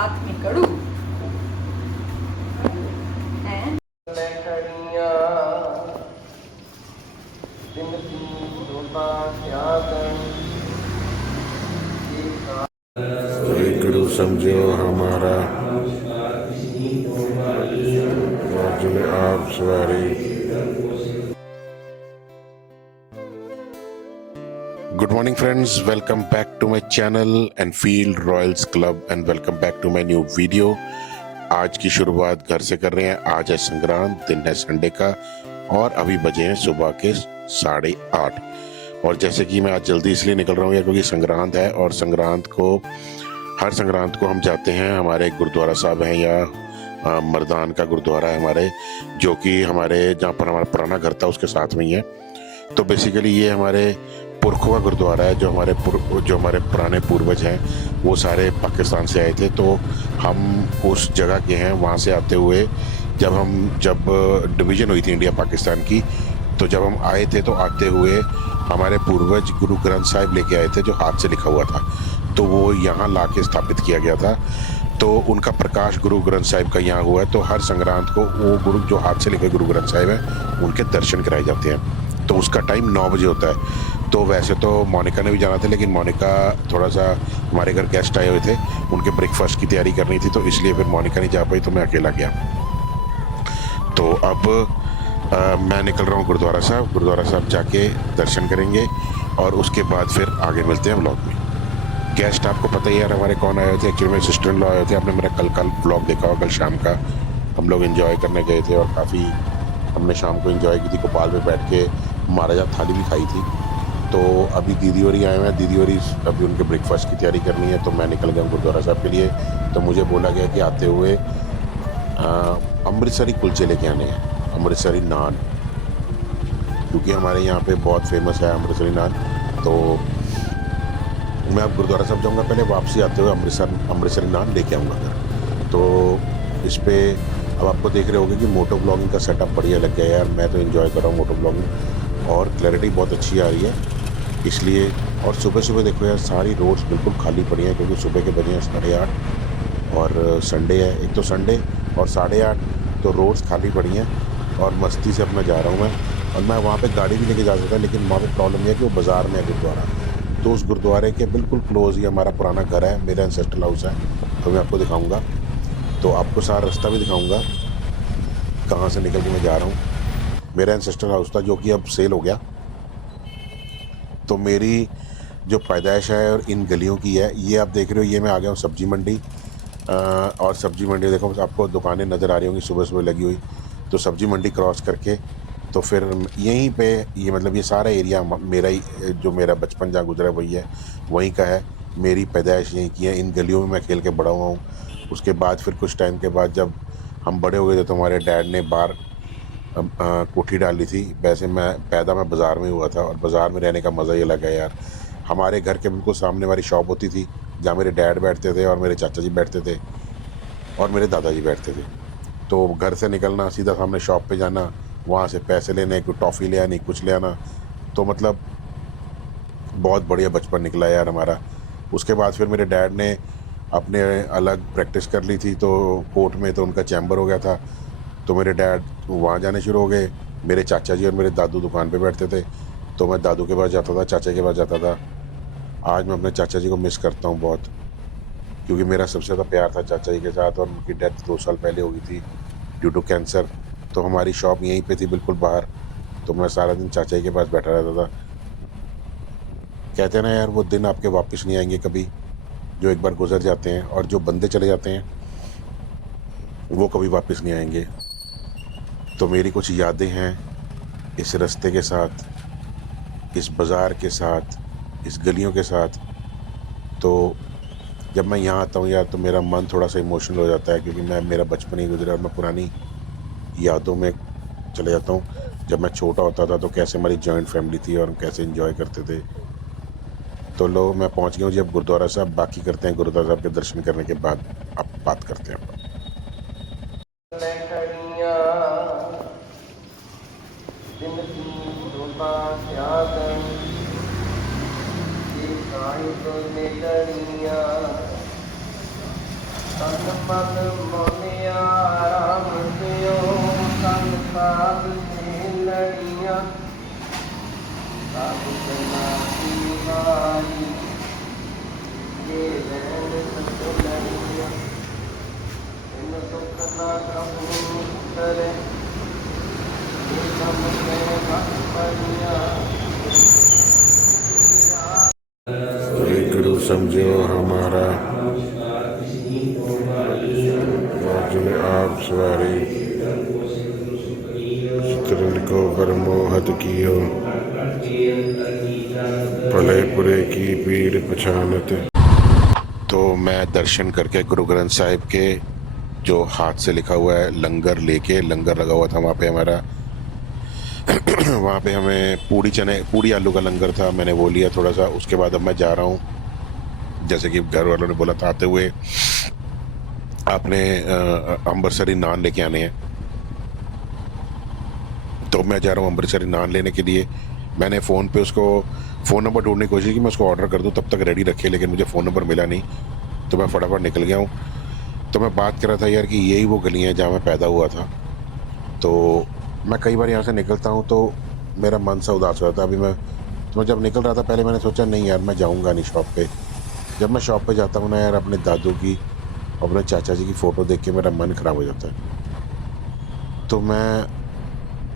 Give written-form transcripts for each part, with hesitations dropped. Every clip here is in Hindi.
साथ निकलूं हैं। एकड़ू समझो हमारा अर्जुन आप सवारी। Good morning friends, welcome back to my channel Enfield Royals club and welcome back to my new video. आज की शुरुआत घर से कर रहे हैं। आज है संक्रांत, दिन है संडे का और अभी बजे हैं सुबह के 8:30। और जैसे कि मैं आज जल्दी इसलिए निकल रहा हूँ यार क्योंकि संक्रांत है और हर संक्रांत को हम जाते हैं। हमारे गुरुद्वारा साहब हैं या मर्दान का गुरुद्वारा है हमारे, जो कि हमारे जहाँ पर हमारा पुराना घर था उसके साथ में ही है। तो बेसिकली ये हमारे पुरखों का गुरुद्वारा है। जो हमारे पुराने पूर्वज हैं वो सारे पाकिस्तान से आए थे, तो हम उस जगह के हैं। वहाँ से आते हुए जब डिवीज़न हुई थी इंडिया पाकिस्तान की, तो जब हम आए थे तो आते हुए हमारे पूर्वज गुरु ग्रंथ साहिब लेके आए थे जो हाथ से लिखा हुआ था, तो वो यहाँ ला के स्थापित किया गया था। तो उनका प्रकाश गुरु ग्रंथ साहिब का यहाँ हुआ है। तो हर संक्रांत को वो गुरु जो हाथ से लिखे गुरु ग्रंथ साहिब हैं उनके दर्शन कराए जाते हैं। तो उसका टाइम 9 बजे होता है। तो वैसे तो मोनिका ने भी जाना था, लेकिन मोनिका थोड़ा सा हमारे घर गेस्ट आए हुए थे, उनके ब्रेकफास्ट की तैयारी करनी थी, तो इसलिए फिर मोनिका नहीं जा पाई, तो मैं अकेला गया। तो अब मैं निकल रहा हूँ गुरुद्वारा साहब जाके दर्शन करेंगे और उसके बाद फिर आगे मिलते हैं व्लॉग में। गेस्ट आपको पता ही यार हमारे कौन आए थे। एक्चुअली मेरे सिस्टर इन लॉ आए थे। आपने मेरा कल व्लॉग देखा होगा, कल शाम का हम लोग एंजॉय करने गए थे और काफ़ी हमने शाम को एंजॉय की थी। गोपाल में बैठ के महाराजा थाली भी खाई थी। तो अभी दीदी और आए हुए हैं। दीदी और अभी उनके ब्रेकफास्ट की तैयारी करनी है, तो मैं निकल गया गुरुद्वारा साहब के लिए। तो मुझे बोला गया कि आते हुए अमृतसरी कुलचे लेके आने हैं, अमृतसरी नान, क्योंकि हमारे यहाँ पे बहुत फेमस है अमृतसरी नान। तो मैं अब गुरुद्वारा साहब जाऊँगा, पहले वापसी आते हुए अमृतसरी नान लेके आऊँगा घर। तो इस पर अब आपको देख रहे होंगे कि मोटो ब्लॉगिंग का सेटअप बढ़िया लग गया यार। मैं तो एंजॉय कर रहा हूँ मोटो ब्लॉगिंग और क्लैरिटी बहुत अच्छी आ रही है इसलिए। और सुबह सुबह देखो यार सारी रोड्स बिल्कुल खाली पड़ी हैं, क्योंकि सुबह के बजे हैं 8:30 और संडे है। एक तो संडे और 8:30, तो रोड्स खाली पड़ी हैं और मस्ती से अपना जा रहा हूँ मैं। और मैं वहाँ पे गाड़ी भी लेके जा सकता, लेकिन वहाँ पे प्रॉब्लम यह है कि वो बाज़ार में है गुरुद्वारा। तो उस गुरुद्वारे के बिल्कुल क्लोज ही हमारा पुराना घर है, मेरा एंसेस्ट्रल हाउस है। तो मैं आपको दिखाऊँगा, तो आपको सारा रास्ता भी दिखाऊँगा कहाँ से निकल के मैं जा रहा हूँ। मेरा एंसेस्ट्रल हाउस था जो कि अब सेल हो गया। तो मेरी जो पैदाइश है और इन गलियों की है, ये आप देख रहे हो, ये मैं आ गया हूँ सब्ज़ी मंडी। और सब्ज़ी मंडी देखो आपको दुकानें नज़र आ रही होंगी सुबह सुबह लगी हुई। तो सब्ज़ी मंडी क्रॉस करके तो फिर यहीं पे ये मतलब ये सारा एरिया मेरा ही, जो मेरा बचपन जहाँ गुजरा वही है, वहीं का है। मेरी पैदाइश यहीं की है, इन गलियों में मैं खेल के बड़ा हुआ हूँ। उसके बाद फिर कुछ टाइम के बाद जब हम बड़े हो गए थे तो हमारे डैड ने बाहर कोठी डाली थी। वैसे मैं बाज़ार में हुआ था और बाज़ार में रहने का मज़ा ही अलग है यार। हमारे घर के बिल्कुल सामने हमारी शॉप होती थी जहाँ मेरे डैड बैठते थे और मेरे चाचा जी बैठते थे और मेरे दादाजी बैठते थे। तो घर से निकलना, सीधा सामने शॉप पे जाना, वहाँ से पैसे लेने, कोई टॉफ़ी ले आनी, कुछ ले आना। तो मतलब बहुत बढ़िया बचपन निकला यार हमारा। उसके बाद फिर मेरे डैड ने अपने अलग प्रैक्टिस कर ली थी, तो कोर्ट में तो उनका चैम्बर हो गया था। तो मेरे डैड वहाँ जाने शुरू हो गए। मेरे चाचा जी और मेरे दादू दुकान पे बैठते थे, तो मैं दादू के पास जाता था, चाचा के पास जाता था। आज मैं अपने चाचा जी को मिस करता हूँ बहुत, क्योंकि मेरा सबसे ज़्यादा प्यार था चाचा जी के साथ और उनकी डेथ 2 साल पहले हो गई थी ड्यू टू कैंसर। तो हमारी शॉप यहीं पे थी बिल्कुल बाहर, तो मैं सारा दिन चाचा जी के पास बैठा रहता था। कहते हैं ना यार वो दिन आपके वापस नहीं आएंगे कभी, जो एक बार गुजर जाते हैं, और जो बंदे चले जाते हैं वो कभी वापस नहीं आएंगे। तो मेरी कुछ यादें हैं इस रास्ते के साथ, इस बाज़ार के साथ, इस गलियों के साथ। तो जब मैं यहाँ आता हूँ यार तो मेरा मन थोड़ा सा इमोशनल हो जाता है, क्योंकि मेरा बचपन ही गुजरा और मैं पुरानी यादों में चले जाता हूँ। जब मैं छोटा होता था तो कैसे हमारी जॉइंट फैमिली थी और हम कैसे एंजॉय करते थे। तो लो मैं पहुँच गया हूँ जी अब गुरुद्वारा साहब। बाकी करते हैं गुरुद्वारा साहब के दर्शन करने के बाद अब बात करते हैं। तन मन मोनिया राम दियो तन साध से लड़िया साधु जना की बारी ये रैन सत लड़िया इन सुख न कबू करे ये हम के भक्तनिया गुरु समझो हमारा अर्जुन आप सवारी चित्रन को बरमोहत कियो भले बुरे की पीड़ पछानत। तो मैं दर्शन करके गुरु ग्रंथ साहिब के जो हाथ से लिखा हुआ है लंगर लेके, लंगर लगा हुआ था वहाँ पे हमारा वहाँ पे हमें पूड़ी आलू का लंगर था, मैंने वो लिया थोड़ा सा। उसके बाद अब मैं जा रहा हूँ, जैसे कि घर वालों ने बोला था आते हुए आपने अमृतसरी नान लेके आने हैं, तो मैं जा रहा हूँ अमृतसरी नान लेने के लिए। मैंने फ़ोन पे उसको फ़ोन नंबर ढूंढने की कोशिश की, मैं उसको ऑर्डर कर दूँ तब तक रेडी रखे, लेकिन मुझे फ़ोन नंबर मिला नहीं, तो मैं फटाफट निकल गया हूँ। तो मैं बात कर रहा था यार कि यही वो गली है जहाँ मैं पैदा हुआ था। तो मैं कई बार यहाँ से निकलता हूँ तो मेरा मन सा उदास हो जाता है। अभी मैं जब निकल रहा था पहले मैंने सोचा नहीं यार मैं जाऊँगा नहीं शॉप पे। जब मैं शॉप पे जाता हूँ ना यार, अपने दादू की, अपने चाचा जी की फ़ोटो देख के मेरा मन ख़राब हो जाता है। तो मैं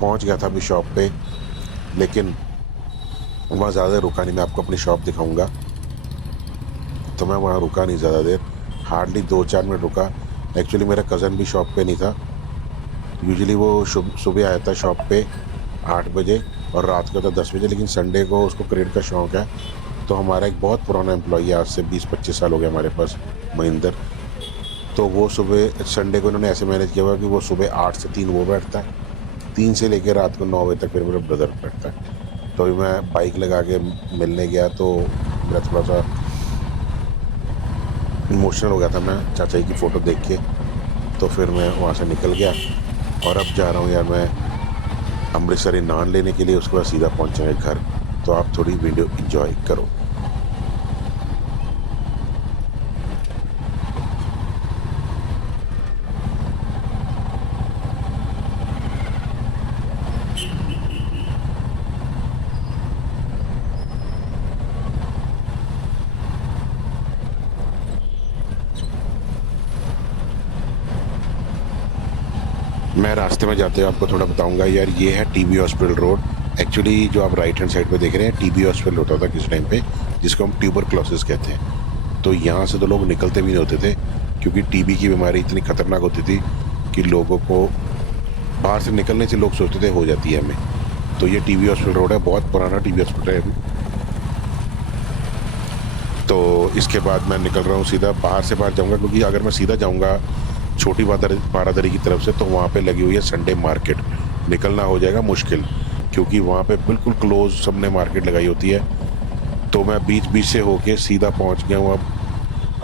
पहुँच गया था अभी शॉप पे, लेकिन वहाँ ज़्यादा रुका नहीं। मैं आपको अपनी शॉप दिखाऊँगा। तो मैं वहाँ रुका नहीं ज़्यादा देर, हार्डली 2-4 मिनट रुका। एक्चुअली मेरा कज़न भी शॉप पे नहीं था। यूजुअली वो सुबह आया था शॉप पे 8 बजे और रात को था 10 बजे, लेकिन संडे को उसको क्रिकेट का शौक़ है। तो हमारा एक बहुत पुराना एम्प्लॉई है, आज से 20-25 साल हो गए हमारे पास, महेंद्र। तो वो सुबह संडे को इन्होंने ऐसे मैनेज किया हुआ कि वो सुबह 8 से 3 वो बैठता है, 3 से लेकर रात को 9 बजे तक फिर मेरा ब्रदर बैठता है। तो अभी मैं बाइक लगा के मिलने गया तो मेरा थोड़ा सा इमोशनल हो गया था मैं चाचा जी की फ़ोटो देख के। तो फिर मैं वहाँ से निकल गया और अब जा रहा हूँ यार मैं अमृतसरी नान लेने के लिए, उसके बाद सीधा पहुँचेंगे घर। तो आप थोड़ी वीडियो एंजॉय करो। मैं रास्ते में जाते हुए आपको थोड़ा बताऊंगा यार, ये है टीबी हॉस्पिटल रोड। एक्चुअली जो आप राइट हैंड साइड पे देख रहे हैं टीबी हॉस्पिटल होता था किस टाइम पे, जिसको हम ट्यूबरक्लोसिस कहते हैं। तो यहाँ से तो लोग निकलते भी नहीं होते थे, क्योंकि टीबी की बीमारी इतनी खतरनाक होती थी कि लोगों को बाहर से निकलने से लोग सोचते थे हो जाती है हमें। तो ये टीबी हॉस्पिटल रोड है, बहुत पुराना टीबी हॉस्पिटल है अभी। तो इसके बाद मैं निकल रहा हूँ सीधा, बाहर से बाहर जाऊँगा, क्योंकि अगर मैं सीधा जाऊँगा छोटी बारादरी की तरफ से तो वहाँ पे लगी हुई है संडे मार्केट, निकलना हो जाएगा मुश्किल, क्योंकि वहाँ पे बिल्कुल क्लोज सबने मार्केट लगाई होती है। तो मैं बीच बीच से होके सीधा पहुँच गया हूँ, अब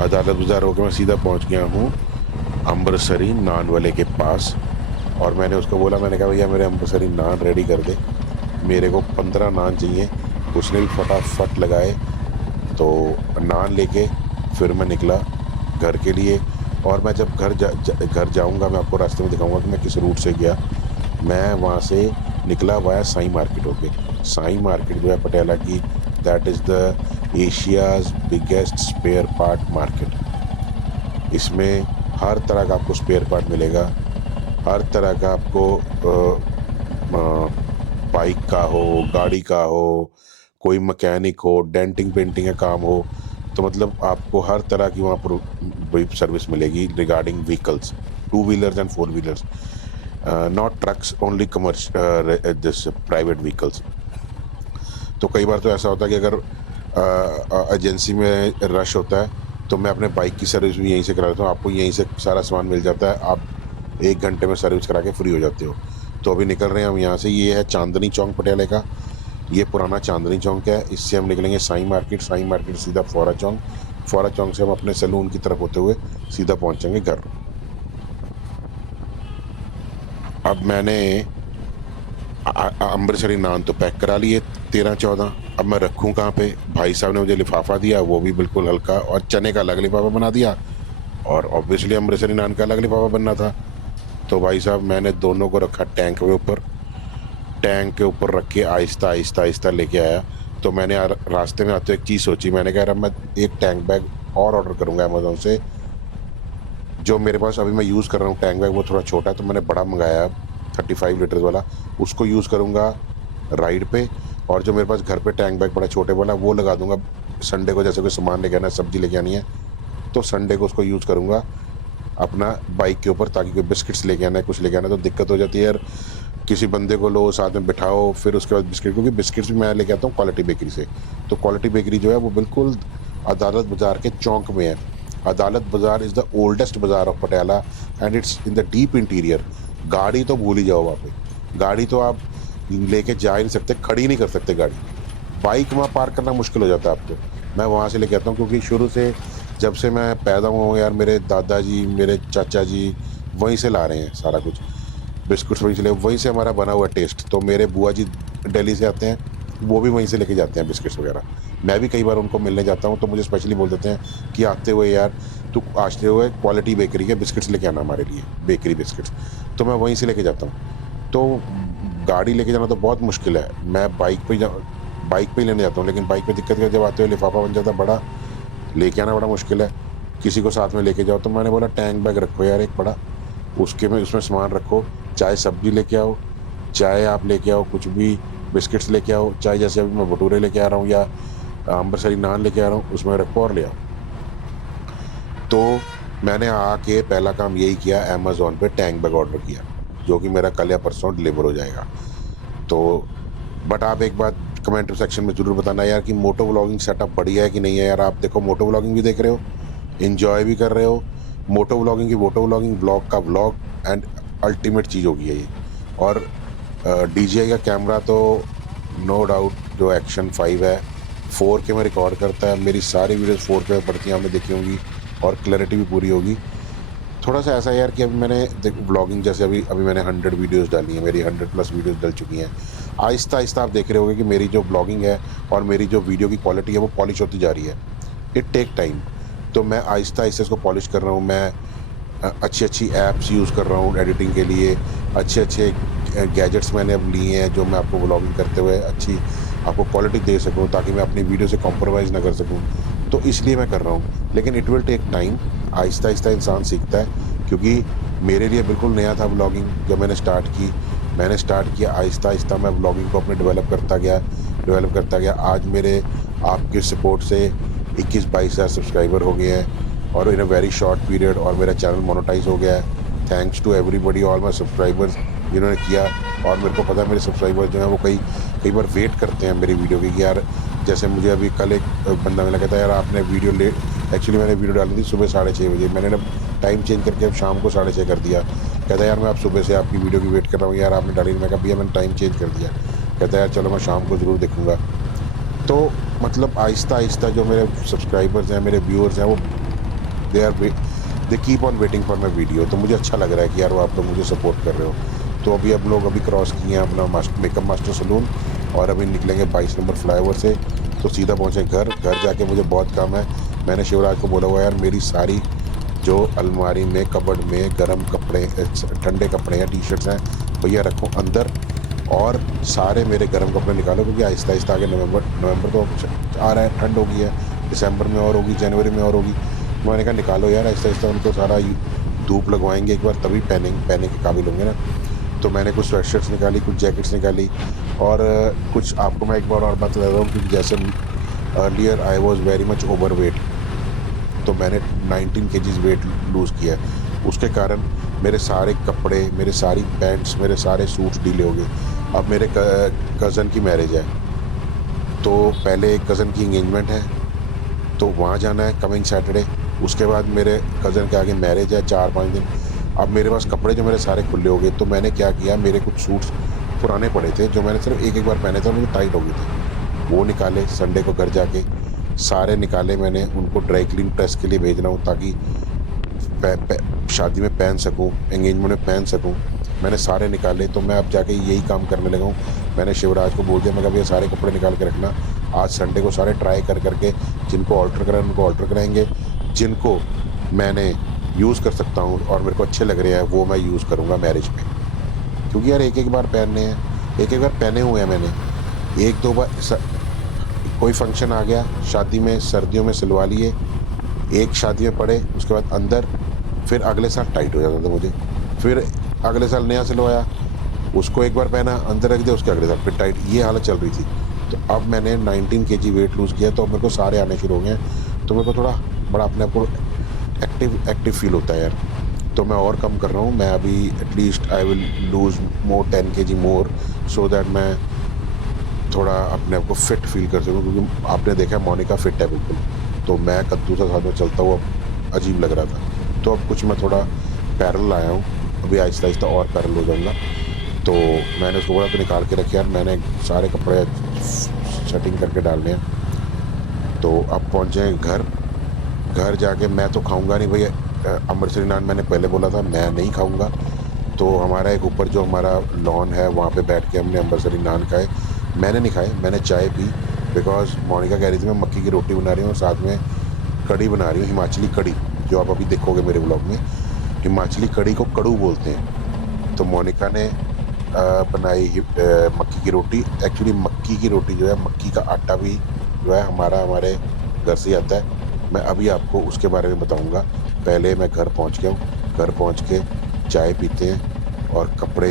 अदालत बाज़ार होकर मैं सीधा पहुँच गया हूँ अमृतसरी नान वाले के पास। और मैंने उसको बोला, मैंने कहा भैया मेरे अमृतसरी नान रेडी कर दे, मेरे को 15 नान चाहिए। उसने भी फटाफट लगाए, तो नान लेके फिर मैं निकला घर के लिए। और मैं जब घर जाऊंगा मैं आपको रास्ते में दिखाऊंगा कि मैं किस रूट से गया। मैं वहाँ से निकला वाया साई मार्केट होके। साई मार्केट जो है पटियाला की, that is the Asia's biggest spare part market. इसमें हर तरह का आपको स्पेयर पार्ट मिलेगा, हर तरह का आपको बाइक का हो, गाड़ी का हो, कोई मैकेनिक हो, डेंटिंग पेंटिंग का काम हो, तो मतलब आपको हर तरह की वहाँ पर सर्विस मिलेगी regarding vehicles, 2 wheelers and 4 wheelers, not trucks, only commercial this private vehicles. तो कई बार तो ऐसा होता है कि अगर एजेंसी में रश होता है तो मैं अपने बाइक की सर्विस भी यहीं से करा देता हूँ। आपको यहीं से सारा सामान मिल जाता है, आप 1 घंटे में सर्विस करा के फ्री हो जाते हो। तो अभी निकल रहे हैं हम यहाँ से। ये है चांदनी चौक पटियाले का, ये पुराना चांदनी चौक है। इससे हम निकलेंगे साई मार्केट, साई मार्केट सीधा फोरा चौक, फोरा चौक से हम अपने सैलून की तरफ होते हुए सीधा पहुँचेंगे घर। अब मैंने अमृतसरी नान तो पैक करा लिए 13-14। अब मैं रखूँ कहाँ पे? भाई साहब ने मुझे लिफाफा दिया, वो भी बिल्कुल हल्का, और चने का अलग लिफाफा बना दिया, और ऑब्वियसली अमृतसरी नान का अलग लिफाफा बनना था। तो भाई साहब मैंने दोनों को रखा टैंक के ऊपर रख के आहिस्ता आहिस्ता आहिस्ता लेके आया। तो मैंने यार रास्ते में आते एक चीज़ सोची, मैंने कहा यार मैं एक टैंक बैग और ऑर्डर करूँगा अमेज़ोन से। जो मेरे पास अभी मैं यूज़ कर रहा हूँ टैंक बैग वो थोड़ा छोटा है, तो मैंने बड़ा मंगाया 35 लीटर्स वाला, उसको यूज़ करूँगा राइड पे। और जो मेरे पास घर पे टैंक बैग बड़ा छोटे वाला वो लगा दूँगा संडे को, जैसे कोई सामान लेके आना है, सब्ज़ी लेके आनी है तो संडे को उसको यूज़ करूँगा अपना बाइक के ऊपर, ताकि कोई बिस्किट्स लेके आना है, कुछ लेके आना है तो दिक्कत हो जाती है यार। किसी बंदे को लो साथ में बिठाओ, फिर उसके बाद बिस्किट, क्योंकि बिस्किट्स भी मैं लेके आता हूँ क्वालिटी बेकरी से। तो क्वालिटी बेकरी जो है वो बिल्कुल अदालत बाज़ार के चौक में है। अदालत बाज़ार इज़ द ओल्डेस्ट बाज़ार of Patiala and it's in the deep interior. गाड़ी तो भूल ही जाओ वहाँ पे, गाड़ी तो आप लेके जा ही नहीं सकते, खड़ी नहीं कर सकते गाड़ी, बाइक वहाँ पार्क करना मुश्किल हो जाता है अब तो। मैं वहाँ से लेके आता हूँ, क्योंकि शुरू से जब से मैं पैदा हुआ हूँ यार, मेरे दादाजी मेरे चाचा जी वहीं से ला रहे हैं सारा कुछ, बिस्कुट्स वहीं से ले, वहीं से हमारा बना हुआ टेस्ट। तो मेरे बुआ जी दिल्ली से आते हैं, वो भी वहीं से लेके जाते हैं बिस्किट्स वगैरह। मैं भी कई बार उनको मिलने जाता हूँ तो मुझे स्पेशली बोल देते हैं कि आते हुए यार तू आते हुए क्वालिटी बेकरी के बिस्किट्स लेके आना हमारे लिए, बेकरी बिस्किट्स। तो मैं वहीं से लेके जाता हूँ। तो गाड़ी लेके जाना तो बहुत मुश्किल है, मैं बाइक पे ही लेने जाता हूँ। लेकिन बाइक पे दिक्कत है, जब आते हुए लिफाफा बन जाता बड़ा, लेके आना बड़ा मुश्किल है, किसी को साथ में लेके जाओ। तो मैंने बोला टैंक बैग रखो यार एक बड़ा, उसके में उसमें सामान रखो, चाहे सब्जी लेके आओ, चाहे आप लेके आओ कुछ भी बिस्किट्स लेके आओ, चाहे जैसे अभी मैं भटूरे लेके आ रहा हूँ या अमृतसरी नान लेके आ रहा हूँ, उसमें रखो और ले आओ। तो मैंने आके पहला काम यही किया, अमेज़ॉन पे टैंक बैग ऑर्डर किया, जो कि मेरा कल या परसों डिलीवर हो जाएगा। तो बट आप एक बात कमेंट सेक्शन में ज़रूर बताना यार कि मोटो व्लॉगिंग सेटअप बढ़िया है कि नहीं है यार। आप देखो मोटो व्लॉगिंग भी देख रहे हो, इन्जॉय भी कर रहे हो, मोटो व्लॉगिंग की मोटो व्लॉगिंग, ब्लॉग का व्लॉग एंड अल्टीमेट चीज़ होगी है ये। और DJI का कैमरा तो नो डाउट जो एक्शन 5 है 4K में रिकॉर्ड करता है, मेरी सारी वीडियोस 4K में पड़ती हैं, आपने देखी होंगी, और क्लैरिटी भी पूरी होगी। थोड़ा सा ऐसा यार कि अभी मैंने व्लॉगिंग जैसे अभी मैंने 100 वीडियोस डाली हैं, मेरी 100+ वीडियोस डल चुकी हैं। आहिस्ता आहिस्ता आप देख रहे होंगे कि मेरी जो ब्लॉगिंग है और मेरी जो वीडियो की क्वालिटी है वो पॉलिश होती जा रही है। It take time. तो मैं आहिस्ता आहिस्ता इसको पॉलिश कर रहा हूँ। मैं अच्छी ऐप्स यूज़ कर रहा हूँ एडिटिंग के लिए, अच्छे गैजेट्स मैंने अब लिए हैं जो मैं आपको व्लॉगिंग करते हुए अच्छी आपको क्वालिटी दे सकूँ, ताकि मैं अपनी वीडियो से कॉम्प्रोमाइज़ ना कर सकूँ। तो इसलिए मैं कर रहा हूँ, लेकिन it will take time. Aahista Aahista इंसान सीखता है, क्योंकि मेरे लिए बिल्कुल नया था व्लॉगिंग। जब मैंने स्टार्ट किया आहिस्ता आहिस्ता मैं व्लॉगिंग को अपने डेवलप करता गया। आज मेरे आपके सपोर्ट से 21-22 हज़ार सब्सक्राइबर हो गए हैं और in a very short period, और मेरा चैनल मोनेटाइज हो गया है। Thanks to everybody, all my subscribers जिन्होंने किया। और मेरे को पता है मेरे सब्सक्राइबर्स जो हैं वो कई बार वेट करते हैं मेरी वीडियो की कि यार, जैसे मुझे अभी कल एक बंदा मिला, कहता है यार आपने वीडियो एक्चुअली मैंने वीडियो डाली थी सुबह 6:30 बजे, मैंने ना टाइम चेंज करके अब शाम को 6:30 कर दिया। कहता है यार मैं आप सुबह से आपकी वीडियो की वेट कर रहा हूँ यार, आपने डाली नहीं। मैं कहा भैया मैंने टाइम चेंज कर दिया। कहता है यार चलो मैं शाम को ज़रूर देखूँगा। तो मतलब आहिस्ता आहिस्ता जो मेरे सब्सक्राइबर्स हैं, मेरे व्यूअर्स हैं, वो they keep on waiting for my video. तो मुझे अच्छा लग रहा है कि यार वो आप लोग मुझे सपोर्ट कर रहे हो। तो अब लोग क्रॉस किए हैं अपना मेकअप मास्टर सलून, और अभी निकलेंगे 22 नंबर फ्लाईओवर से, तो सीधा पहुँचे घर जाके मुझे बहुत काम है। मैंने शिवराज को बोला हुआ यार मेरी सारी जो अलमारी में कबर्ड में गर्म कपड़े ठंडे कपड़े हैं, टी-शर्ट्स हैं, भैया रखो अंदर, और सारे मेरे गर्म कपड़े निकालो, क्योंकि आहिस्ता आहिस्ता आगे नवंबर तो आ रहा है, ठंड हो गई है, दिसंबर में और होगी, जनवरी में और होगी। मैंने कहा निकालो यार आहिस्ता आहिस्ता, उनको सारा धूप लगवाएंगे एक बार, तभी पहने के काबिल होंगे ना। तो मैंने कुछ स्वेट शर्ट्स निकाली, कुछ जैकेट्स निकाली, और कुछ आपको मैं एक बार और बता देता हूँ, क्योंकि जैसे earlier I was very much over weight, तो मैंने 19 kgs वेट लूज़ किया है। उसके कारण मेरे सारे कपड़े, मेरे सारी पैंट्स, मेरे सारे सूट्स डीले हो गए। अब मेरे कज़न की मैरिज है, तो पहले एक कज़न की इंगेजमेंट है, तो वहाँ जाना है कमिंग सैटरडे। उसके बाद मेरे कज़न के आगे मैरिज है 4-5 दिन। अब मेरे पास कपड़े जो मेरे सारे खुले हो गए, तो मैंने क्या किया, मेरे कुछ सूट्स पुराने पड़े थे जो मैंने सिर्फ एक बार पहने थे और मुझे टाइट हो गए थे, वो निकाले। संडे को घर जाके सारे निकाले मैंने, उनको ड्राई क्लीन प्रेस के लिए भेज रहा हूँ, ताकि शादी में पहन सकूँ, एंगेजमेंट में पहन सकूँ। मैंने सारे निकाले, तो मैं अब जाके यही काम करने लगा हूँ। मैंने शिवराज को बोल दिया, मैं कहा भैया सारे कपड़े निकाल के रखना, आज संडे को सारे ट्राई करके जिनको ऑल्टर कराए उनको ऑल्टर कराएंगे, जिनको मैंने यूज़ कर सकता हूँ और मेरे को अच्छे लग रहे हैं वो मैं यूज़ करूँगा मैरिज पे, क्योंकि यार एक एक बार पहनने हैं, एक एक बार पहने हुए हैं मैंने, एक दो बार कोई फंक्शन आ गया शादी में, सर्दियों में सिलवा लिए, एक शादी में पड़े, उसके बाद अंदर, फिर अगले साल टाइट हो जाता था मुझे, फिर अगले साल नया सिलवाया, उसको एक बार पहना, अंदर रख दिया, उसके अगले साल फिर टाइट, ये हालत चल रही थी। तो अब मैंने 19 kg वेट लूज़ किया, तो अब मेरे को सारे आने शुरू हो गए हैं, तो मेरे को थोड़ा बड़ा अपने आप को एक्टिव फील होता है यार। तो मैं और कम कर रहा हूँ, मैं अभी at least I will lose more 10 kg more, so that मैं थोड़ा अपने आप को फिट फील कर सकूँ, क्योंकि आपने देखा है मोनिका फिट है बिल्कुल, तो मैं कद्दू सा साथ में चलता हुआ अजीब लग रहा था। तो अब कुछ मैं थोड़ा पैरल आया हूँ, अभी आहिस्ता आहिस्ता और पैरल हो जाऊँगा। तो मैंने उसको बोला तो निकाल के रखे यार, मैंने सारे कपड़े सेटिंग करके डालने हैं। तो अब पहुँचे घर जाके मैं तो खाऊंगा नहीं भैया, अमृतसरी नान मैंने पहले बोला था मैं नहीं खाऊंगा। तो हमारा एक ऊपर जो हमारा लॉन है वहाँ पे बैठ के हमने अमृतसरी नान खाए, मैंने नहीं खाए, मैंने चाय पी, बिकॉज मोनिका कह रही थी मैं मक्की की रोटी बना रही हूँ और साथ में कड़ी बना रही हूँ, हिमाचली कड़ी, जो आप अभी देखोगे मेरे ब्लॉग में। हिमाचली कड़ी को कड़ू बोलते हैं। तो मोनिका ने बनाई मक्की की रोटी। एक्चुअली मक्की की रोटी जो है, मक्की का आटा भी जो है हमारे घर से आता है। मैं अभी आपको उसके बारे में बताऊंगा। पहले मैं घर पहुंच गया हूँ, घर पहुंच के चाय पीते हैं और कपड़े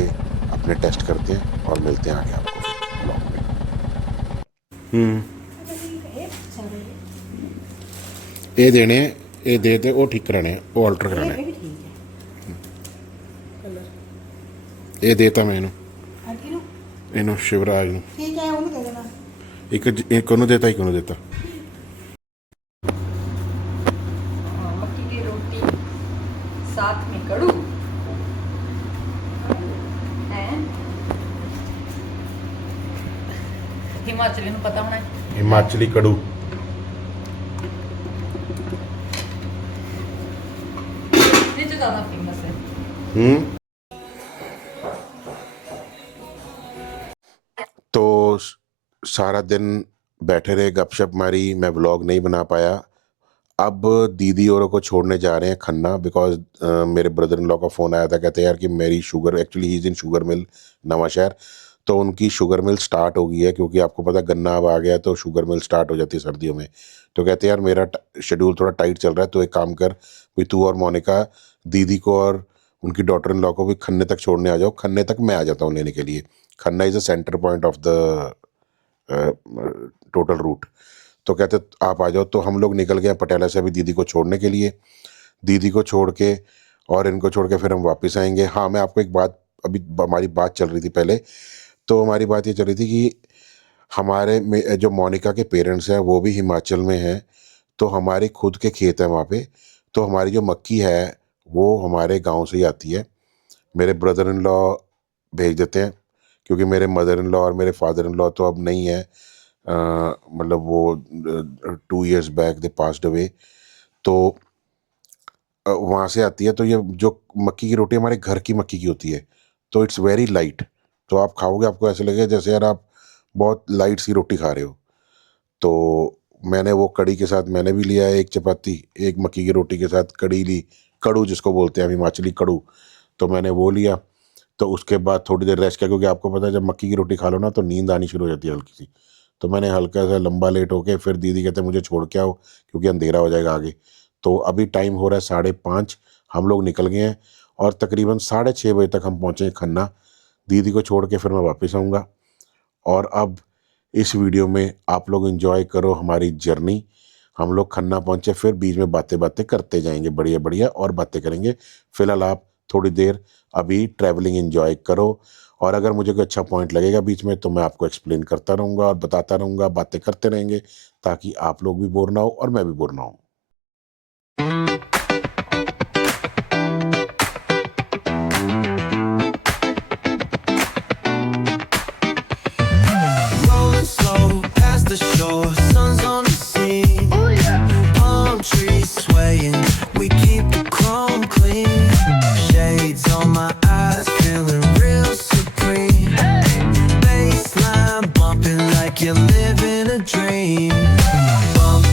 अपने टेस्ट करते हैं और मिलते हैं आगे आपको ब्लॉग में। ये देने, ये देते वो ठीक कराने, वो अल्टर कराने, ये देता मैं इन्हों शिवराज ਨੂੰ ठीक है ਉਹਨੂੰ ਦੇ ਦੇਣਾ एक ਨੂੰ देता, एक ਨੂੰ देता। मक्की की रोटी साथ में कड़ू है। हिमाचली ਨੂੰ पता होना है, हिमाचली कड़ू ये जो ज़्यादा फेमस है। तो सारा दिन बैठे रहे, गपशप मारी, मैं व्लॉग नहीं बना पाया। अब दीदी औरों को छोड़ने जा रहे हैं खन्ना, बिकॉज मेरे ब्रदर इन लॉ का फ़ोन आया था, कहते हैं यार कि मेरी sugar, actually he is in sugar mill नवा शहर, तो उनकी शुगर मिल स्टार्ट हो गई है, क्योंकि आपको पता गन्ना अब आ गया है तो शुगर मिल स्टार्ट हो जाती है सर्दियों में। तो कहते हैं यार मेरा शेड्यूल थोड़ा टाइट चल रहा है, तो एक काम कर भी, तू और मोनिका दीदी को और उनकी डॉटर इन लॉ को भी खन्ने तक छोड़ने आ जाओ, खन्ने तक मैं आ जाता हूँ लेने के लिए। Khanna is a centre point of the total route. तो कहते आप आ जाओ। तो हम लोग निकल गए पटियाला से अभी दीदी को छोड़ने के लिए। दीदी को छोड़ के और इनको छोड़ के फिर हम वापस आएंगे। हाँ, मैं आपको एक बात, अभी हमारी बात चल रही थी पहले, तो हमारी बात ये चल रही थी कि हमारे में जो मोनिका के पेरेंट्स हैं वो भी हिमाचल में हैं, तो हमारे खुद के खेत हैं वहाँ पे। तो हमारी जो मक्की है वो हमारे गांव से ही आती है, मेरे ब्रदर इन लॉ भेज देते हैं, क्योंकि मेरे मदर इन लॉ और मेरे फादर इन लॉ तो अब नहीं है, मतलब वो 2 years बैक दे पास्ड अवे। तो वहाँ से आती है। तो ये जो मक्की की रोटी हमारे घर की मक्की की होती है, तो इट्स वेरी लाइट। तो आप खाओगे आपको ऐसे लगेगा जैसे यार आप बहुत लाइट सी रोटी खा रहे हो। तो मैंने वो कड़ी के साथ मैंने भी लिया है एक चपाती, एक मक्की की रोटी के साथ कड़ी ली, कड़ू जिसको बोलते हैं हम हिमाचली कड़ू, तो मैंने वो लिया। तो उसके बाद थोड़ी देर रेस्ट किया, क्योंकि आपको पता है जब मक्की की रोटी खा लो ना तो नींद आनी शुरू हो जाती है हल्की सी। तो मैंने हल्का सा लंबा लेट होके फिर दीदी कहते मुझे छोड़ के आओ क्योंकि अंधेरा हो जाएगा आगे। तो अभी टाइम हो रहा है 5:30, हम लोग निकल गए हैं और तकरीबन 6:30 बजे तक हम पहुँचे खन्ना। दीदी को छोड़ के फिर मैं वापस आऊँगा। और अब इस वीडियो में आप लोग एंजॉय करो हमारी जर्नी। हम लोग खन्ना पहुँचे, फिर बीच में बातें करते जाएंगे, बढ़िया बढ़िया और बातें करेंगे। फिलहाल आप थोड़ी देर अभी ट्रैवलिंग एंजॉय करो, और अगर मुझे कोई अच्छा पॉइंट लगेगा बीच में तो मैं आपको एक्सप्लेन करता रहूँगा और बताता रहूँगा, बातें करते रहेंगे, ताकि आप लोग भी बोर ना हो और मैं भी बोर ना हूँ। Rolling slow past the shore, sun's on the scene. Palm trees swaying, we keep the chrome clean. Shades on my eyes, feeling real supreme. Baseline bumping like you're living a dream. Bump,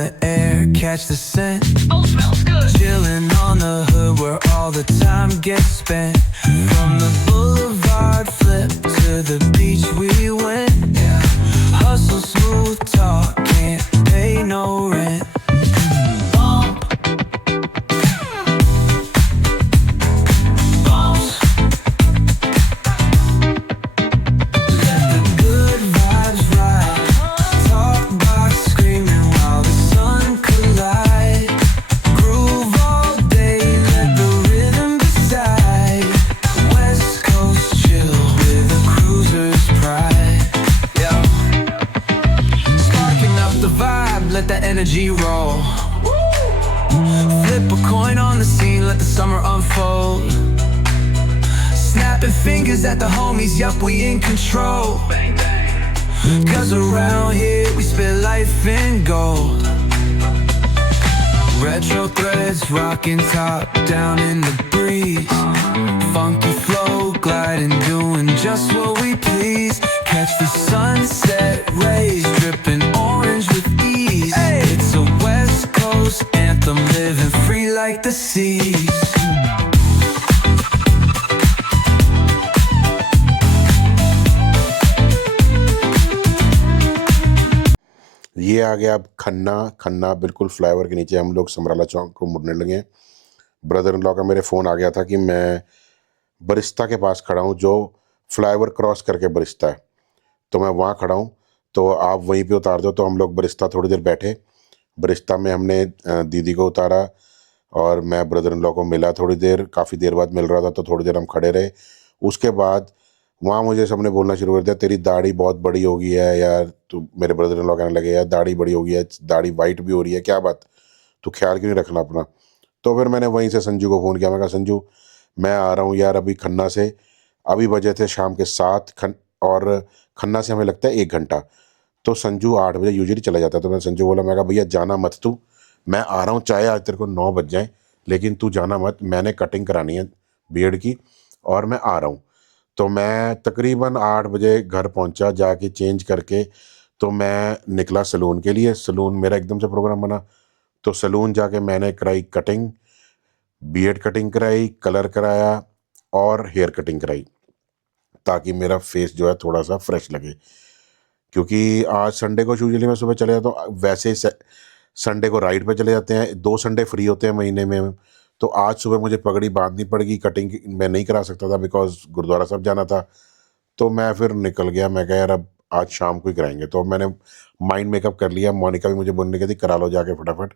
the air, catch the scent. Oh, smells good. Chilling on the hood where all the time gets spent. From the boulevard flip to the beach we went. Hustle, smooth talk, can't pay no rent. Let the energy roll. Flip a coin on the scene, let the summer unfold. Snapping fingers at the homies, yup, we in control. Cause around here we spit life in gold. Retro threads rocking top down in the breeze. Funky flow gliding, doing just what we please. Catch the sunset rays dripping orange with ease. It's a West Coast anthem, living free like the seas. ये आ गया अब खन्ना। खन्ना बिल्कुल फ्लाईओवर के नीचे हम लोग समराला चौक को मुड़ने लगे। ब्रदर इन लॉ का मेरे फ़ोन आ गया था कि मैं बरिस्ता के पास खड़ा हूँ, जो फ्लाईओवर क्रॉस करके बरिस्ता है, तो मैं वहाँ खड़ा हूँ, तो आप वहीं पे उतार दो। तो हम लोग बरिस्ता थोड़ी देर बैठे। बरिस्ता में हमने दीदी को उतारा और मैं ब्रदर इन लॉ को मिला थोड़ी देर, काफ़ी देर बाद मिल रहा था, तो थोड़ी देर हम खड़े रहे। उसके बाद वहाँ मुझे सबने बोलना शुरू कर दिया, तेरी दाढ़ी बहुत बड़ी हो गई है यार। तू, मेरे ब्रदर इन लॉ कहने लगे, यार दाढ़ी बड़ी हो गई है, दाढ़ी वाइट भी हो रही है, क्या बात, तू ख्याल क्यों नहीं रखना अपना। तो फिर मैंने वहीं से संजू को फ़ोन किया। मैं कहा संजू मैं आ रहा हूँ यार अभी खन्ना से। अभी बजे थे शाम के 7 और खन्ना से हमें लगता है 1 घंटा। तो संजू 8 बजे यूजुअली चला जाता है। तो मैं संजू बोला, मैं कहा भैया जाना मत तू, मैं आ रहा हूँ, चाहे आज तेरे को 9 बज जाए लेकिन तू जाना मत, मैंने कटिंग करानी है बियर्ड की और मैं आ रहा हूँ। तो मैं तकरीबन 8 बजे घर पहुँचा, जाके चेंज करके तो मैं निकला सैलून के लिए। सैलून मेरा एकदम से प्रोग्राम बना, तो सैलून जाके मैंने कराई कटिंग, बियर्ड कटिंग कराई, कलर कराया और हेयर कटिंग कराई, ताकि मेरा फेस जो है थोड़ा सा फ्रेश लगे। क्योंकि आज संडे को यूजुअली मैं सुबह चले जाता हूँ, वैसे संडे को राइड पे चले जाते हैं, 2 संडे फ्री होते हैं महीने में। तो आज सुबह मुझे पगड़ी बांधनी पड़ेगी, कटिंग मैं नहीं करा सकता था बिकॉज गुरुद्वारा साहब जाना था। तो मैं फिर निकल गया, मैं कहा यार अब आज शाम को ही कराएंगे। तो मैंने माइंड मेकअप कर लिया। मोनिका भी मुझे बोलने की थी करा लो जाके फटाफट,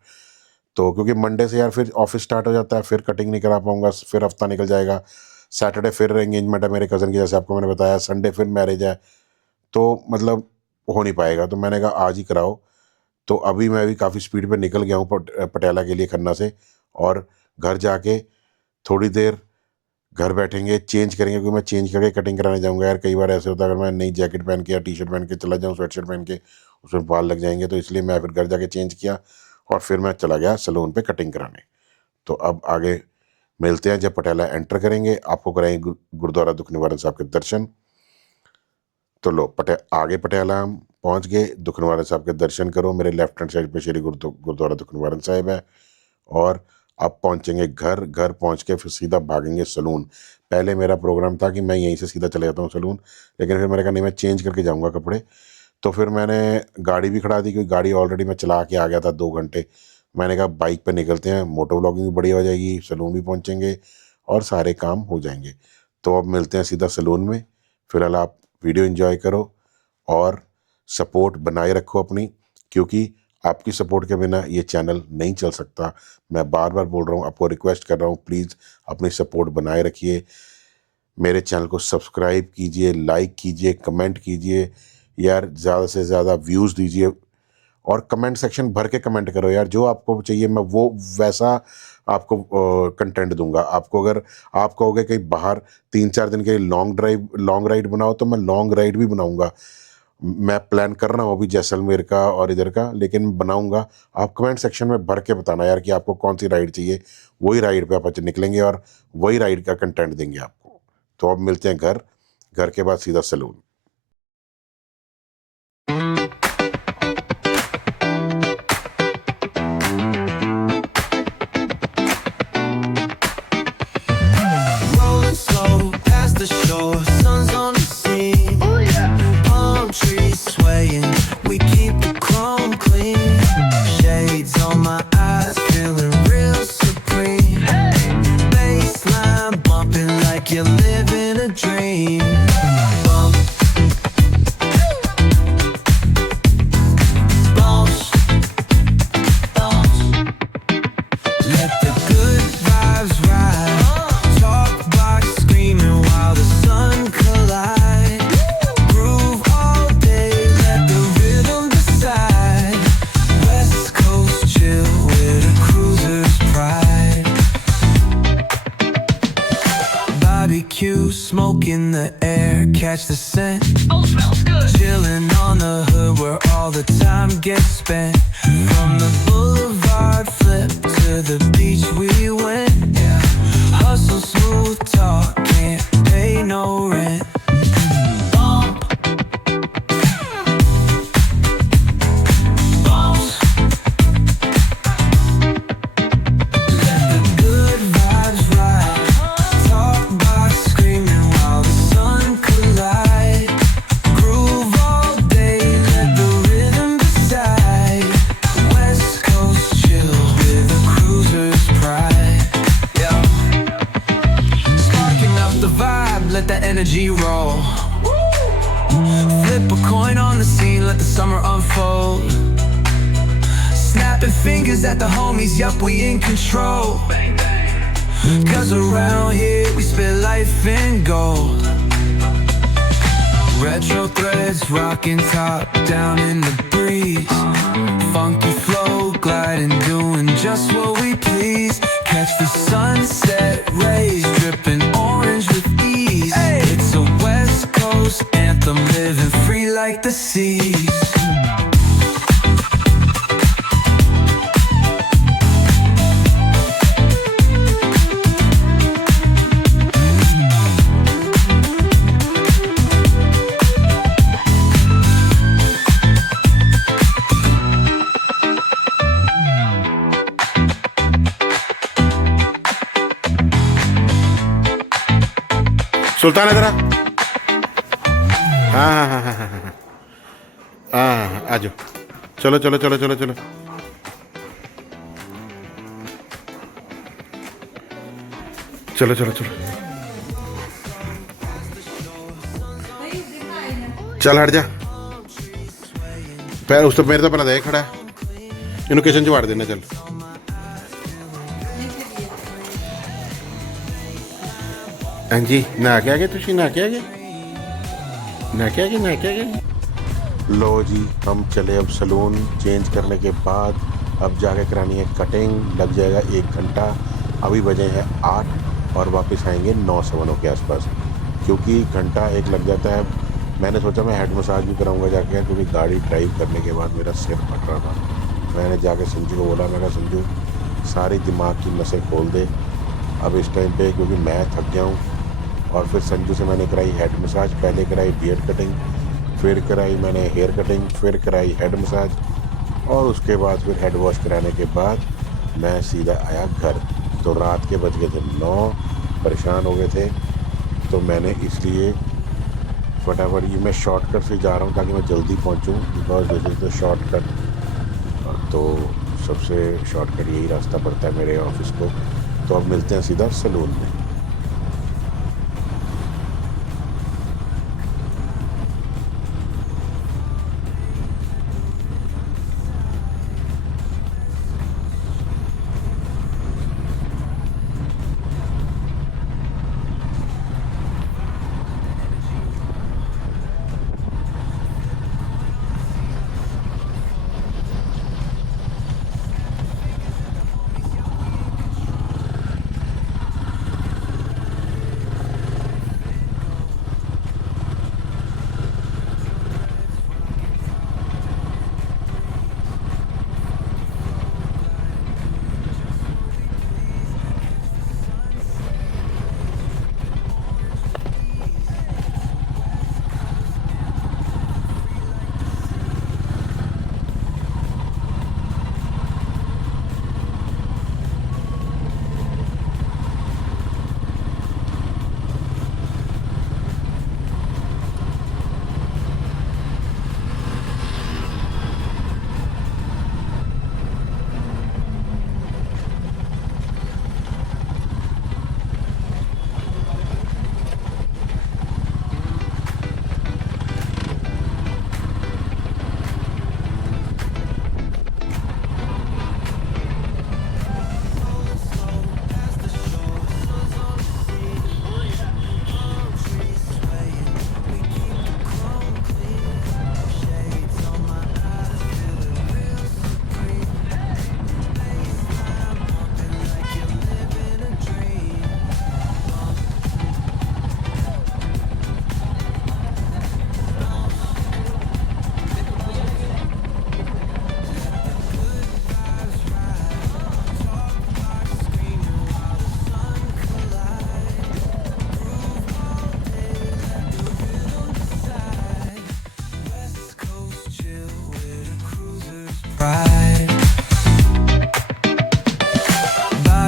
तो क्योंकि मंडे से यार फिर ऑफिस स्टार्ट हो जाता है, फिर कटिंग नहीं करा पाऊंगा, फिर हफ्ता निकल जाएगा। सैटरडे फिर एंगेजमेंट है मेरे कज़न की, जैसे आपको मैंने बताया, संडे फिर मैरिज है, तो मतलब हो नहीं पाएगा। तो मैंने कहा आज ही कराओ। तो अभी मैं भी काफ़ी स्पीड पे निकल गया हूँ पटियाला के लिए खन्ना से, और घर जाके थोड़ी देर घर बैठेंगे, चेंज करेंगे, क्योंकि मैं चेंज करके कटिंग कराने जाऊँगा। यार कई बार ऐसे होता है अगर मैं नई जैकेट पहन के या टी-शर्ट पहन के चला जाऊँ, स्वेटशर्ट पहन के, उसमें बाल लग जाएंगे। तो इसलिए मैं फिर घर जाके चेंज किया और फिर मैं चला गया सैलून पे कटिंग कराने। तो अब आगे मिलते हैं जब पटियाला एंटर करेंगे, आपको कराएंगे गुरुद्वारा दुख निवारण साहब के दर्शन। तो लो आगे पटियाला हम पहुँच गए, दुख निवारण साहब के दर्शन करो। मेरे लेफ्ट हैंड साइड पे श्री गुरुद्वारा दुख निवारण साहिब है। और अब पहुँचेंगे घर। घर पहुँच के फिर सीधा भागेंगे सैलून। पहले मेरा प्रोग्राम था कि मैं यहीं से सीधा चले जाता हूँ सैलून, लेकिन फिर मैंने कहा नहीं, मैं चेंज करके जाऊँगा कपड़े। तो फिर मैंने गाड़ी भी खड़ा दी, क्योंकि गाड़ी ऑलरेडी मैं चला के आ गया था 2 घंटे। मैंने कहा बाइक पे निकलते हैं, मोटो व्लॉगिंग भी बढ़िया हो जाएगी, सैलून भी पहुँचेंगे और सारे काम हो जाएंगे। तो अब मिलते हैं सीधा सैलून में। फिलहाल आप वीडियो एंजॉय करो और सपोर्ट बनाए रखो अपनी, क्योंकि आपकी सपोर्ट के बिना ये चैनल नहीं चल सकता। मैं बार बार बोल रहा हूँ, आपको रिक्वेस्ट कर रहा हूँ, प्लीज़ अपनी सपोर्ट बनाए रखिए। मेरे चैनल को सब्सक्राइब कीजिए, लाइक कीजिए, कमेंट कीजिए यार, ज़्यादा से ज़्यादा व्यूज़ दीजिए और कमेंट सेक्शन भर के कमेंट करो यार। जो आपको चाहिए मैं वो वैसा आपको कंटेंट दूंगा। आपको अगर आप कहोगे कहीं बाहर 3-4 दिन के लिए लॉन्ग राइड बनाओ, तो मैं लॉन्ग राइड भी बनाऊंगा। मैं प्लान कर रहा हूँ अभी जैसलमेर का और इधर का, लेकिन बनाऊंगा। आप कमेंट सेक्शन में भर के बताना यार कि आपको कौन सी राइड चाहिए, वही राइड पे आप निकलेंगे और वही राइड का कंटेंट देंगे आपको। तो अब मिलते हैं घर। घर के बाद सीधा salon. smoke in the air, catch the scent. Oh, smells good. Chilling on the hood where all the time gets spent. From the boulevard flip to the beach we went. Yeah. Hustle, smooth talk, can't pay no rent. Let the energy roll. Flip a coin on the scene, let the summer unfold. Snapping fingers at the homies, yup, we in control. Cause around here we spit life in gold. Retro threads, rocking top down in the breeze. Funky flow, gliding, doing just what we please. Catch the sunset rays, dripping orange with ease. Hey. It's a West Coast anthem, living free like the seas. सुल्तान इधर हाँ हाँ हाँ हाँ हाँ हाँ हाँ आ जाओ चलो चलो चलो चलो चलो चलो चलो चलो चल हट जा पैर उस तो मेरे तो पहला दे खड़ा है इन्हों किचन च वाड़ देना चल हाँ जी नहा के आ गए तुम नहा के आ गए नहा के आ गए नहा के आ गए लो जी हम चले अब सलून चेंज करने के बाद अब जाके करानी है कटिंग लग जाएगा 1 घंटा अभी बजे हैं 8 और वापस आएंगे 9-9 के आसपास क्योंकि घंटा 1 लग जाता है। मैंने सोचा मैं हेड मसाज भी कराऊंगा जाके क्योंकि गाड़ी ड्राइव करने के बाद मेरा सिर फट रहा था। मैंने जाके संजू को बोला मैं कहा संजू सारी दिमाग की नसें खोल दे अब इस टाइम पे क्योंकि मैं थक गया हूँ। और फिर संजू से मैंने कराई हेड मसाज, पहले कराई बियर्ड कटिंग, फिर कराई मैंने हेयर कटिंग, फिर कराई हेड मसाज और उसके बाद फिर हेड वॉश कराने के बाद मैं सीधा आया घर। तो रात के बज गए थे 9, परेशान हो गए थे तो मैंने इसलिए फटाफट ये मैं शॉर्टकट से जा रहा हूँ ताकि मैं जल्दी पहुँचूँ because this is the shortcut. तो सबसे शॉर्टकट यही रास्ता पड़ता है मेरे ऑफिस को। तो अब मिलते हैं सीधा सलून में।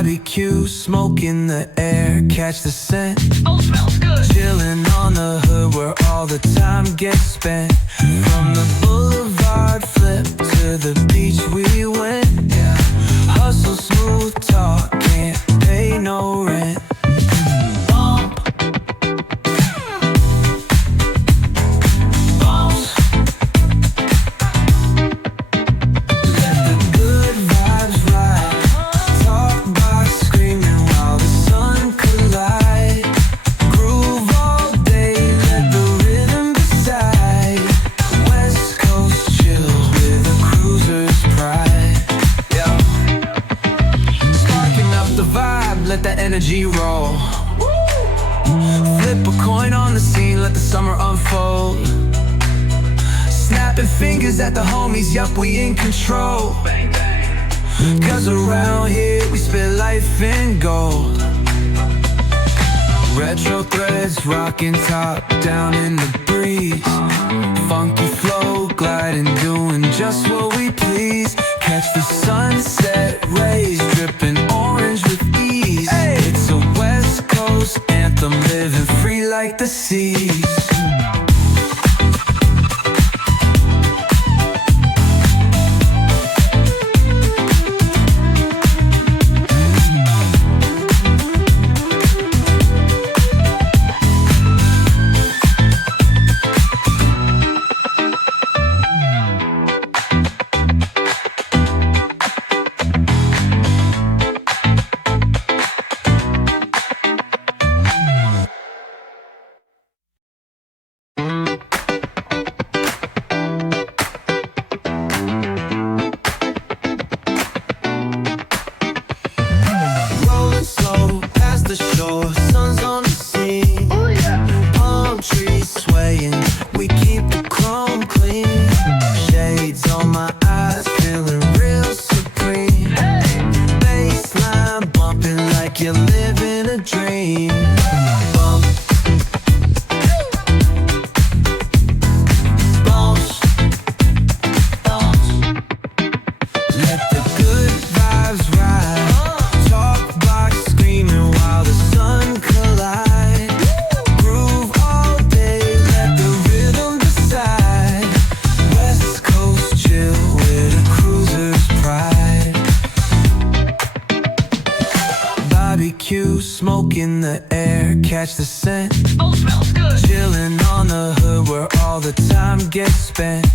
Barbecue, smoke in the air, catch the scent. Oh, smells good. Chilling on the hood where all the time gets spent. From the boulevard flip to the beach we went. Hustle, smooth talk, can't pay no rent. Bump. Bounce. Let the good vibes ride. Talk box screaming while the sun collide. Groove all day, let the rhythm decide. West Coast chill with a cruiser's pride. Yeah. Sparking up the vibe, let the energy roll. Flip a coin on the scene, let the summer unfold. Snapping fingers at the homies, yup, we in control. Cause around here we spit life in gold. Retro threads, rocking top down in the breeze. Funky flow, gliding, doing just what we please. Catch the sunset rays, dripping orange with ease. It's a West Coast anthem, living free like the seas. Rolling slow past the shore, sun's on the scene. Palm trees swaying, we keep the chrome clean. Shades on my eyes, feeling real supreme. Baseline bumping like you're living a dream. Bump. Bounce. Bounce. Let the good vibes ride. Talk box screaming while the sun collide. Groove all day, let the rhythm decide. West Coast chill with a cruiser's pride. Barbecue, smoke in the air, catch the scent. Oh, smells good. Chilling on the hood where all the time gets spent.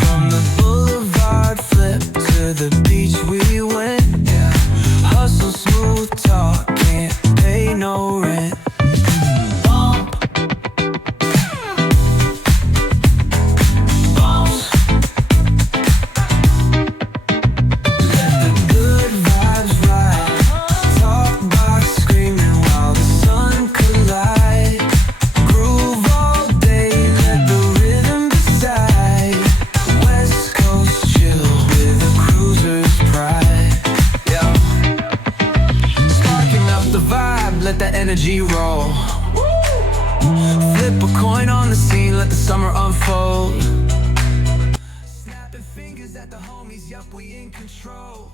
From the boulevard flip to the beach we went. Hustle, smooth talk, can't pay no rent. Bump. Bounce. Let the good vibes ride. Talk box screaming while the sun collide. Groove all day, let the rhythm decide. West Coast chill with a cruiser's pride. Yeah. Sparking up the vibe, let the energy roll. Flip a coin on the scene, let the summer unfold. Snapping fingers at the homies, yup, we in control.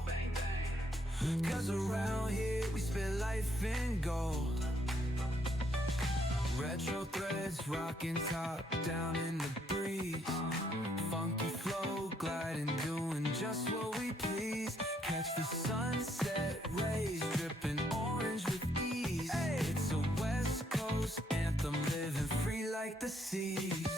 Cause around here we spit life in gold. Retro threads, rocking top down in the breeze. Funky flow, gliding, doing just what we please. Catch the sunset rays, dripping orange with ease. It's a West Coast anthem, living free like the seas.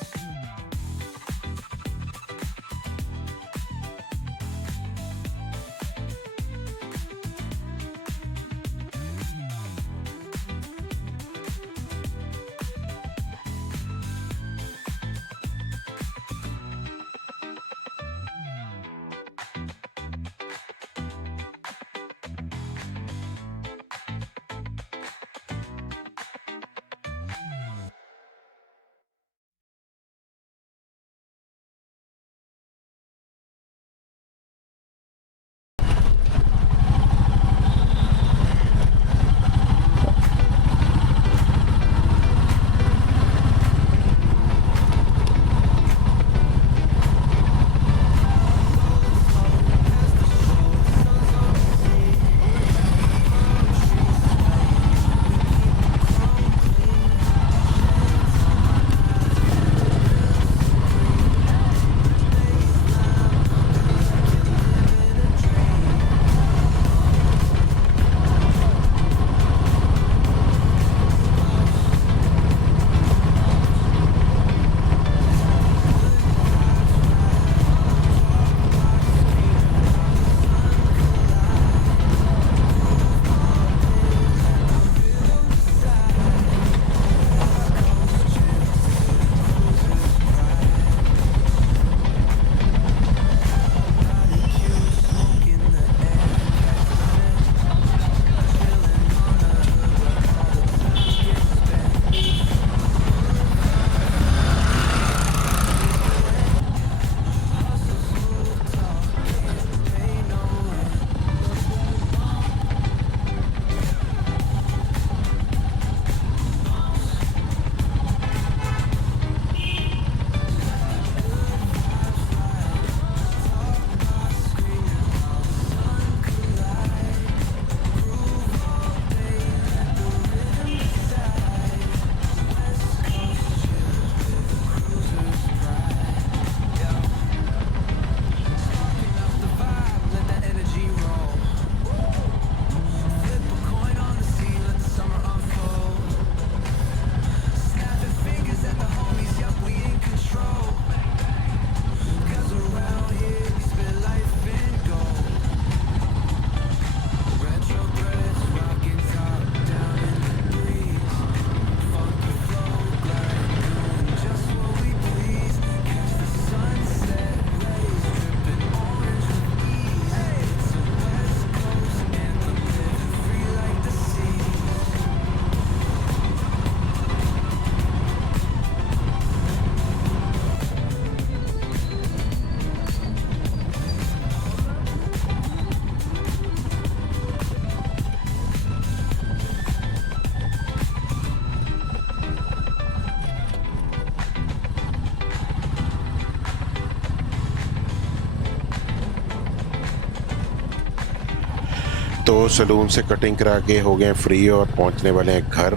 तो सलून से कटिंग करा के हो गए फ्री और पहुंचने वाले हैं घर,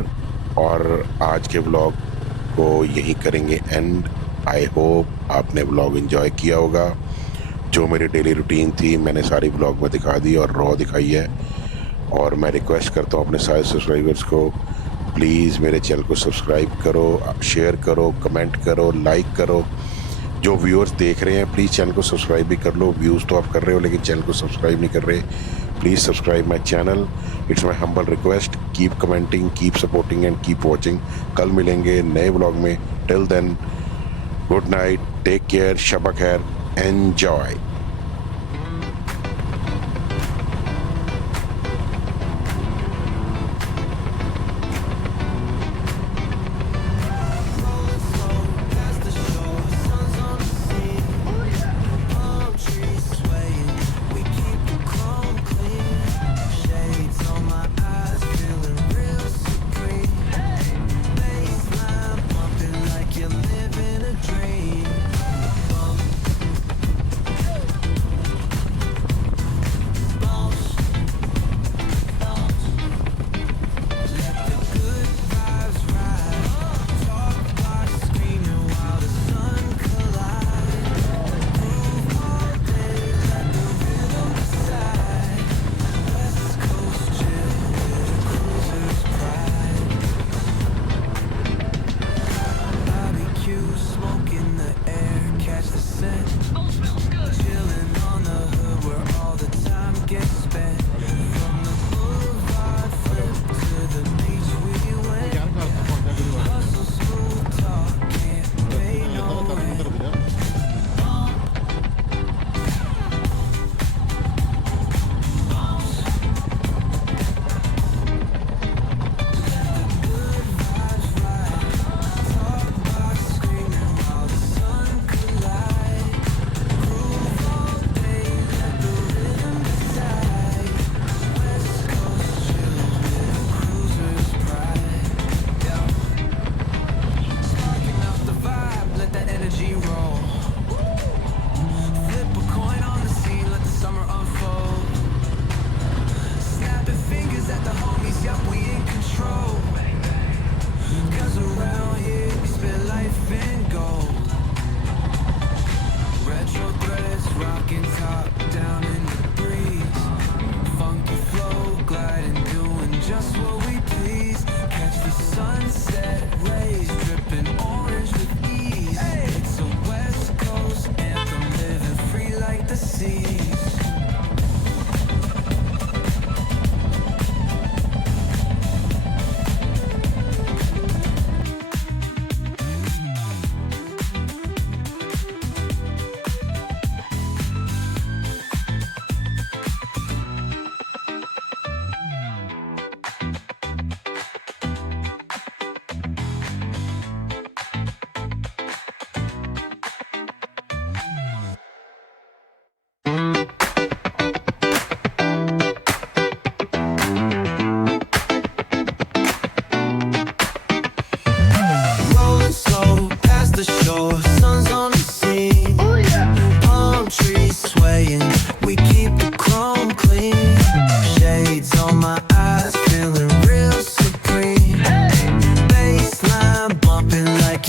और आज के व्लॉग को यहीं करेंगे एंड। आई होप आपने व्लॉग एंजॉय किया होगा। जो मेरी डेली रूटीन थी मैंने सारी व्लॉग में दिखा दी और रॉ दिखाई है। और मैं रिक्वेस्ट करता हूँ अपने सारे सब्सक्राइबर्स को, प्लीज़ मेरे चैनल को सब्सक्राइब करो, शेयर करो, कमेंट करो, लाइक करो। जो व्यूअर्स देख रहे हैं प्लीज़ चैनल को सब्सक्राइब भी कर लो। व्यूज़ तो आप कर रहे हो लेकिन चैनल को सब्सक्राइब नहीं कर रहे। Please subscribe my channel, it's my humble request. Keep commenting, keep supporting and keep watching. कल मिलेंगे नए व्लॉग में। Till then, good night, take care, शब खैर, एन्जॉय।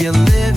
You live